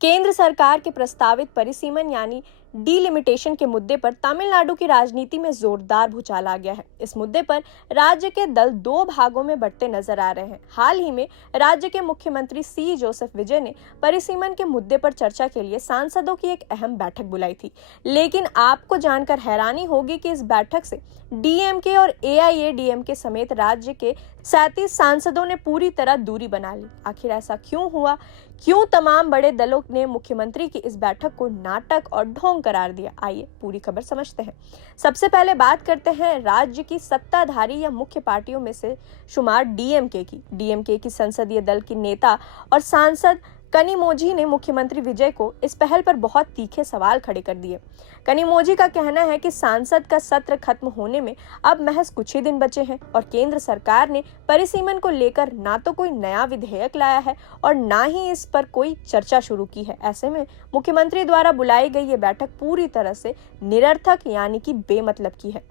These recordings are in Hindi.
केंद्र सरकार के प्रस्तावित परिसीमन यानी डीलिमिटेशन के मुद्दे पर तमिलनाडु की राजनीति में जोरदार भूचाल आ गया है। इस मुद्दे पर राज्य के दल दो भागों में बंटते नजर आ रहे हैं। हाल ही में राज्य के मुख्यमंत्री सी जोसेफ विजय ने परिसीमन के मुद्दे पर चर्चा के लिए सांसदों की एक अहम बैठक बुलाई थी, लेकिन आपको जानकर हैरानी होगी कि इस बैठक से डीएमके और एआईएडीएमके समेत राज्य के 37 सांसदों ने पूरी तरह दूरी बना ली। आखिर ऐसा क्यों हुआ? क्यों तमाम बड़े दलों ने मुख्यमंत्री की इस बैठक को नाटक और ढोंग करार दिया? आइए पूरी खबर समझते हैं। सबसे पहले बात करते हैं राज्य की सत्ताधारी या मुख्य पार्टियों में से शुमार डीएमके की। डीएमके की संसदीय दल की नेता और सांसद कनिमोझी ने मुख्यमंत्री विजय को इस पहल पर बहुत तीखे सवाल खड़े कर दिए। कनिमोझी का कहना है कि सांसद का सत्र खत्म होने में अब महज कुछ ही दिन बचे हैं और केंद्र सरकार ने परिसीमन को लेकर ना तो कोई नया विधेयक लाया है और ना ही इस पर कोई चर्चा शुरू की है। ऐसे में मुख्यमंत्री द्वारा बुलाई गई ये बैठक पूरी तरह से निरर्थक यानी कि बेमतलब की है।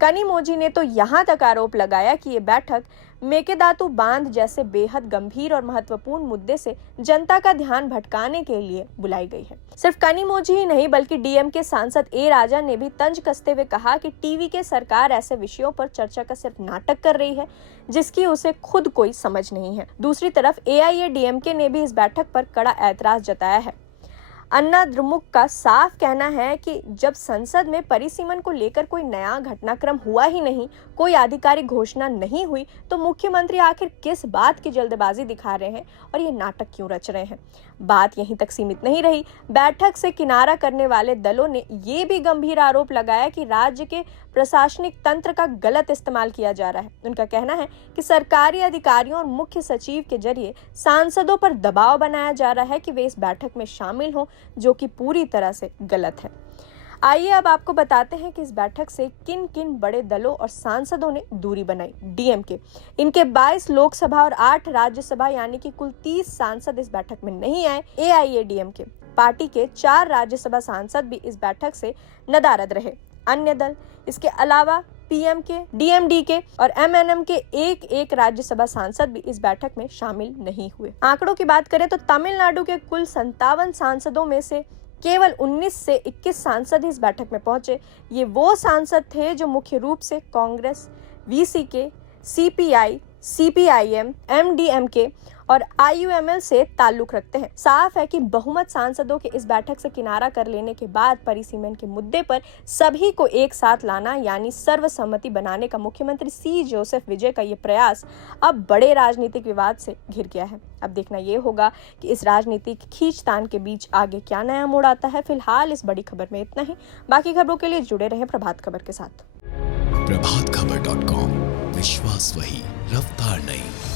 कनिमोझी ने तो यहाँ तक आरोप लगाया कि ये बैठक मेकेदातु बांध जैसे बेहद गंभीर और महत्वपूर्ण मुद्दे से जनता का ध्यान भटकाने के लिए बुलाई गई है। सिर्फ कनिमोझी ही नहीं बल्कि डीएमके सांसद ए राजा ने भी तंज कसते हुए कहा कि टीवी के सरकार ऐसे विषयों पर चर्चा का सिर्फ नाटक कर रही है जिसकी उसे खुद कोई समझ नहीं है। दूसरी तरफ एआईएडीएमके ने भी इस बैठक पर कड़ा ऐतराज जताया है। अन्ना द्रमुक का साफ कहना है कि जब संसद में परिसीमन को लेकर कोई नया घटनाक्रम हुआ ही नहीं, कोई आधिकारिक घोषणा नहीं हुई, तो मुख्यमंत्री आखिर किस बात की जल्दबाजी दिखा रहे हैं और ये नाटक क्यों रच रहे हैं। बात यहीं तक सीमित नहीं रही। बैठक से किनारा करने वाले दलों ने ये भी गंभीर आरोप लगाया कि राज्य के प्रशासनिक तंत्र का गलत इस्तेमाल किया जा रहा है। उनका कहना है कि सरकारी अधिकारियों और मुख्य सचिव के जरिए सांसदों पर दबाव बनाया जा रहा है कि वे इस बैठक में शामिल हों, जो कि पूरी तरह से गलत है। आइए अब आपको बताते हैं कि इस बैठक से किन किन बड़े दलों और सांसदों ने दूरी बनाई। डीएमके, इनके 22 लोकसभा और 8 राज्यसभा यानी कि कुल 30 सांसद इस बैठक में नहीं आए। एआईएडीएमके पार्टी के 4 राज्यसभा सांसद भी इस बैठक से नदारद रहे। अन्य दल इसके अलावा पीएमके, डीएमडीके और एमएनएम के एक राज्यसभा सांसद भी इस बैठक में शामिल नहीं हुए। आंकड़ों की बात करें तो तमिलनाडु के कुल 57 सांसदों में से केवल 19 से 21 सांसद इस बैठक में पहुंचे। ये वो सांसद थे जो मुख्य रूप से Congress, VCK, CPI, CPIM, MDMK और आईयूएमएल से ताल्लुक रखते हैं। साफ है कि बहुमत सांसदों के इस बैठक से किनारा कर लेने के बाद परिसीमन के मुद्दे पर सभी को एक साथ लाना यानी सर्वसम्मति बनाने का मुख्यमंत्री सी जोसेफ विजय का ये प्रयास अब बड़े राजनीतिक विवाद से घिर गया है। अब देखना ये होगा कि इस राजनीतिक खींचतान के बीच आगे क्या नया मोड़ आता है। फिलहाल इस बड़ी खबर में इतना ही। बाकी खबरों के लिए जुड़े रहें प्रभात खबर के साथ। प्रभातखबर.com, विश्वास वही, रफ्तार नहीं।